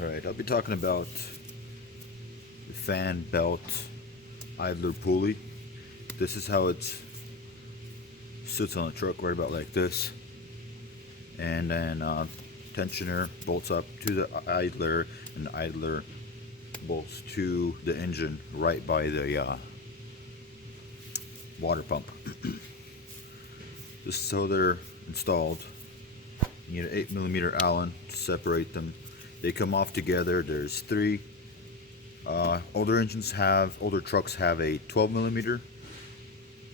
Alright, I'll be talking about the fan belt idler pulley. This is how it sits on the truck, right about like this. And then tensioner bolts up to the idler, and the idler bolts to the engine right by the water pump. Just so they're installed. You need an 8mm Allen to separate them. They come off together. There's three. Older trucks have a 12mm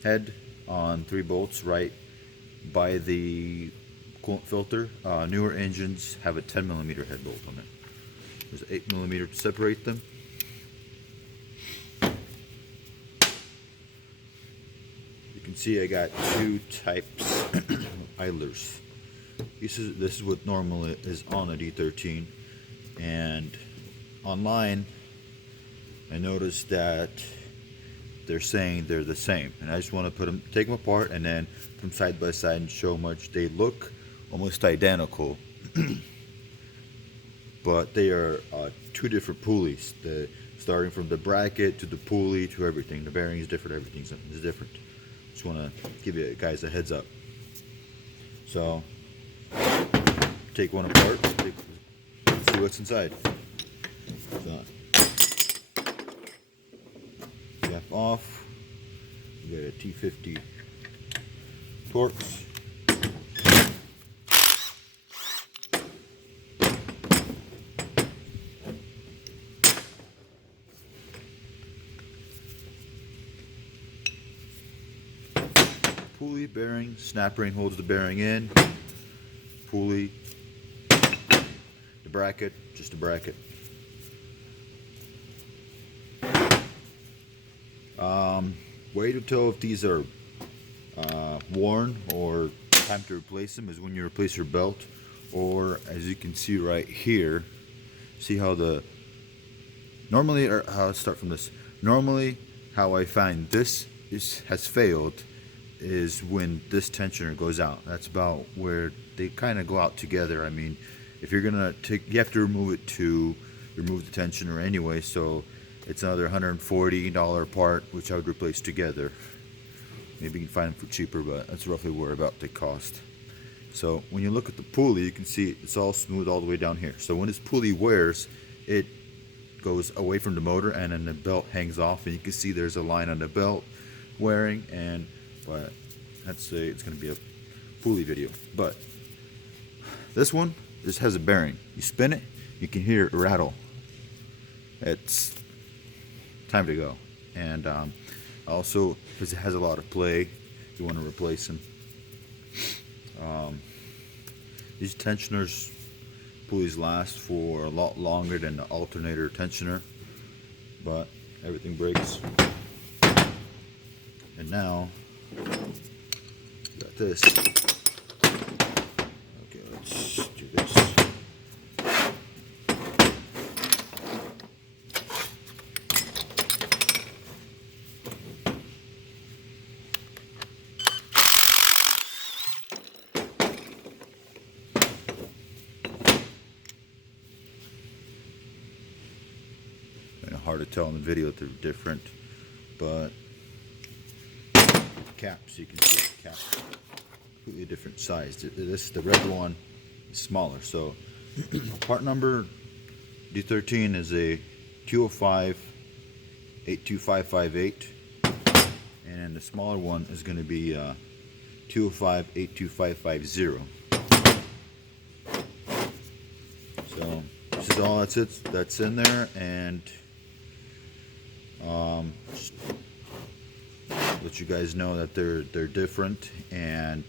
head on 3 bolts right by the coolant filter. Newer engines have a 10mm head bolt on it. There's 8mm to separate them. You can see I got 2 types of idlers. This is what normally is on a D13, and online I noticed that they're saying they're the same, and I just want to take them apart and then put them side by side and show how much they look almost identical. But they are 2 different pulleys. Starting from the bracket to the pulley to everything. The bearing is different. Everything is different. Just want to give you guys a heads up. So take one apart. See what's inside. So, cap off. You got a T50 Torx. Pulley, bearing, snap ring holds the bearing in. Pulley, the bracket, just a bracket. Way to tell if these are worn or time to replace them is when you replace your belt, or as you can see right here, see how I'll start from this. Normally, how I find this has failed is when this tensioner goes out. That's about where they kind of go out together. I mean, if you're gonna you have to remove it to remove the tensioner anyway, so it's another $140 part, which I would replace together. Maybe you can find them for cheaper, but that's roughly where about they cost. So when you look at the pulley, you can see it's all smooth all the way down here. So when this pulley wears, it goes away from the motor, and then the belt hangs off, and you can see there's a line on the belt wearing. But it's going to be a pulley video. But this one just has a bearing. You spin it, you can hear it rattle. It's time to go. And also, because it has a lot of play, you want to replace them. These tensioners pulleys last for a lot longer than the alternator tensioner, but everything breaks. And now got this. Okay, let's do this. Kind of hard to tell in the video that they're different, but caps, you can see the cap completely different size. The red one is smaller. So part number D13 is a 205 82558, and the smaller one is going to be 205 82550. So this is all that's in there, and just let you guys know that they're different. And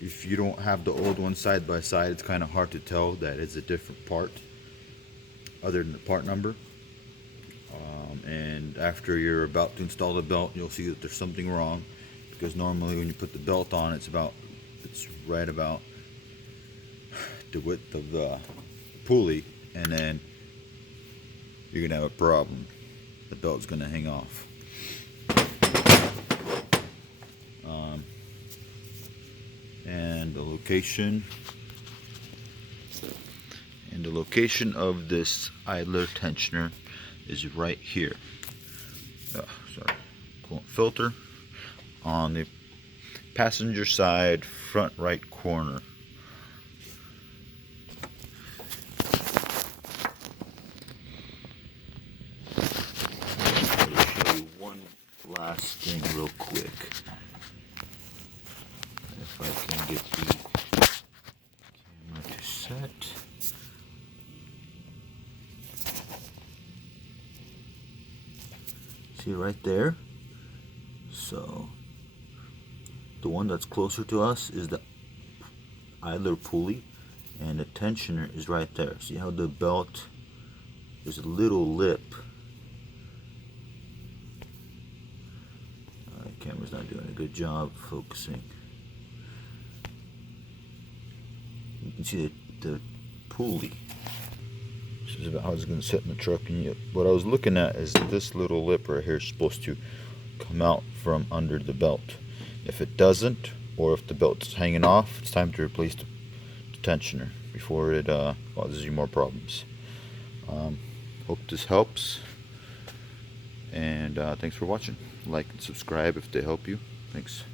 if you don't have the old one side by side, it's kind of hard to tell that it's a different part other than the part number. And after you're about to install the belt, you'll see that there's something wrong, because normally when you put the belt on, it's right about the width of the pulley, and then you're gonna have a problem. The belt's gonna hang off. And the location and And the location of this idler tensioner is right here. Sorry, coolant filter on the passenger side front right corner. I'll show you one last thing real quick. If I can get the camera to set. See right there? So the one that's closer to us is the idler pulley, and the tensioner is right there. See how the belt, there's a little lip. The camera's not doing a good job focusing. You can see the pulley. This is about how it's going to sit in the truck. And what I was looking at is this little lip right here is supposed to come out from under the belt. If it doesn't, or if the belt's hanging off, it's time to replace the tensioner before it causes you more problems. Hope this helps, and thanks for watching. Like and subscribe if they help you. Thanks.